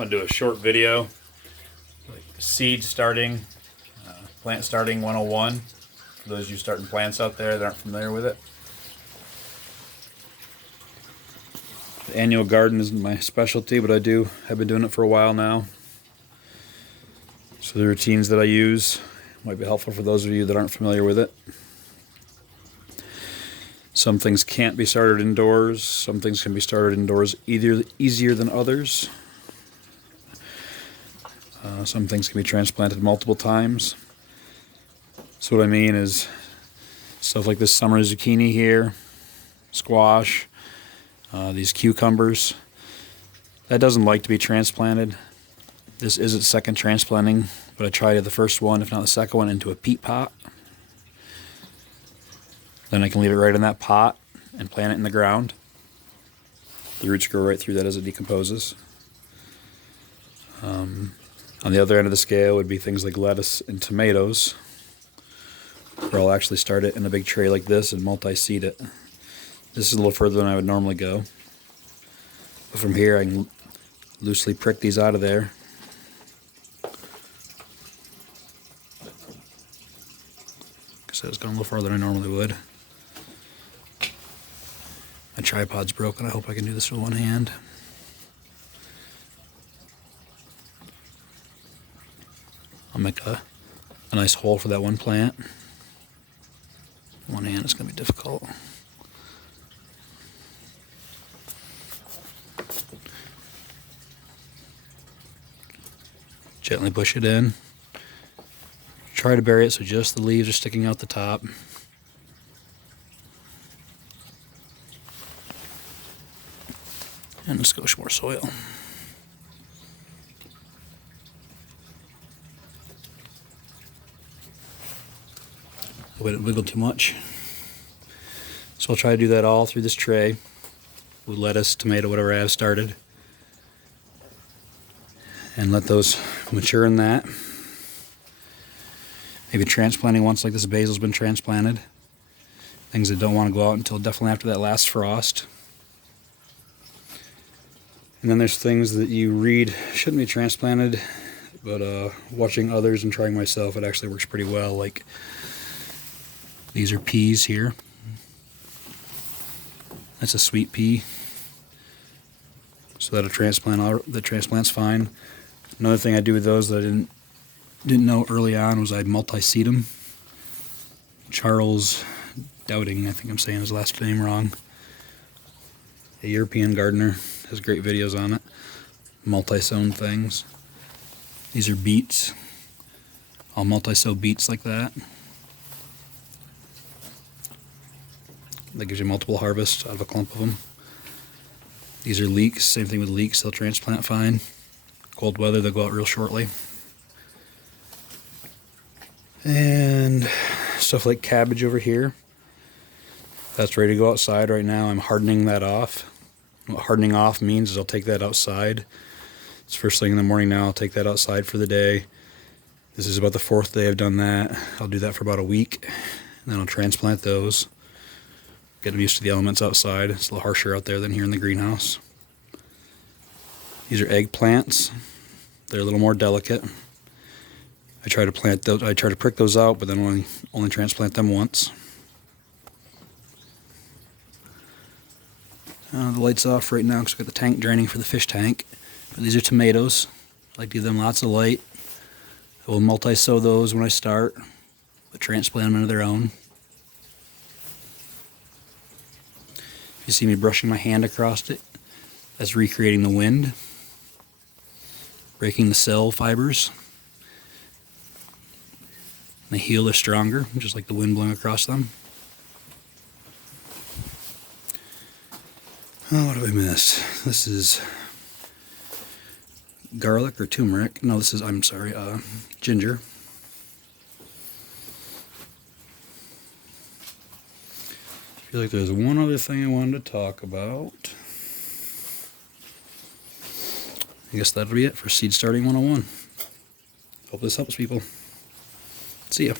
want to do a short video, like seed starting, plant starting 101, for those of you starting plants out there that aren't familiar with it. The annual garden isn't my specialty, but I've been doing it for a while now. So the routines that I use might be helpful for those of you that aren't familiar with it. Some things can't be started indoors, some things can be started indoors easier than others. Some things can be transplanted multiple times. So what I mean is stuff like this summer zucchini here, squash, these cucumbers. That doesn't like to be transplanted. This is its second transplanting, but I tried the first one, if not the second one, into a peat pot. Then I can leave it right in that pot and plant it in the ground. The roots grow right through that as it decomposes. On the other end of the scale would be things like lettuce and tomatoes, where I'll actually start it in a big tray like this and multi-seed it. This is a little further than I would normally go. But from here I can loosely prick these out of there. So it's gone a little farther than I normally would. My tripod's broken. I hope I can do this with one hand. I'll make a nice hole for that one plant. One hand is going to be difficult. Gently push it in. Try to bury it so just the leaves are sticking out the top. And a skosh more soil. Hope I didn't wiggle too much. So I'll try to do that all through this tray with lettuce, tomato, whatever I have started. And let those mature in that. Maybe transplanting once, like this basil's been transplanted. Things that don't want to go out until definitely after that last frost. And then there's things that you read shouldn't be transplanted, but watching others and trying myself, it actually works pretty well. Like these are peas here. That's a sweet pea. So that'll transplant. The transplant's fine. Another thing I do with those that I didn't know early on was I'd multi-seed them. Charles Dowding, I think I'm saying his last name wrong. A European gardener, has great videos on it. Multi-sown things. These are beets. I'll multi-sow beets like that. That gives you multiple harvests out of a clump of them. These are leeks, same thing with leeks, they'll transplant fine. Cold weather, they'll go out real shortly. And stuff like cabbage over here. That's ready to go outside right now. I'm hardening that off. What hardening off means is I'll take that outside. It's first thing in the morning now. I'll take that outside for the day. This is about the 4th day I've done that. I'll do that for about a week. And then I'll transplant those. Get them used to the elements outside. It's a little harsher out there than here in the greenhouse. These are eggplants. They're a little more delicate. I try to plant those. I try to prick those out, but then only transplant them once. The light's off right now because I've got the tank draining for the fish tank. But these are tomatoes. I like to give them lots of light. I will multi-sow those when I start, but transplant them into their own. If you see me brushing my hand across it, that's recreating the wind, breaking the cell fibers. They heal, they're stronger, just like the wind blowing across them. Oh, what do I miss? This is garlic or turmeric. No, this is, I'm sorry, ginger. I feel like there's one other thing I wanted to talk about. I guess that'll be it for Seed Starting 101. Hope this helps people. See ya.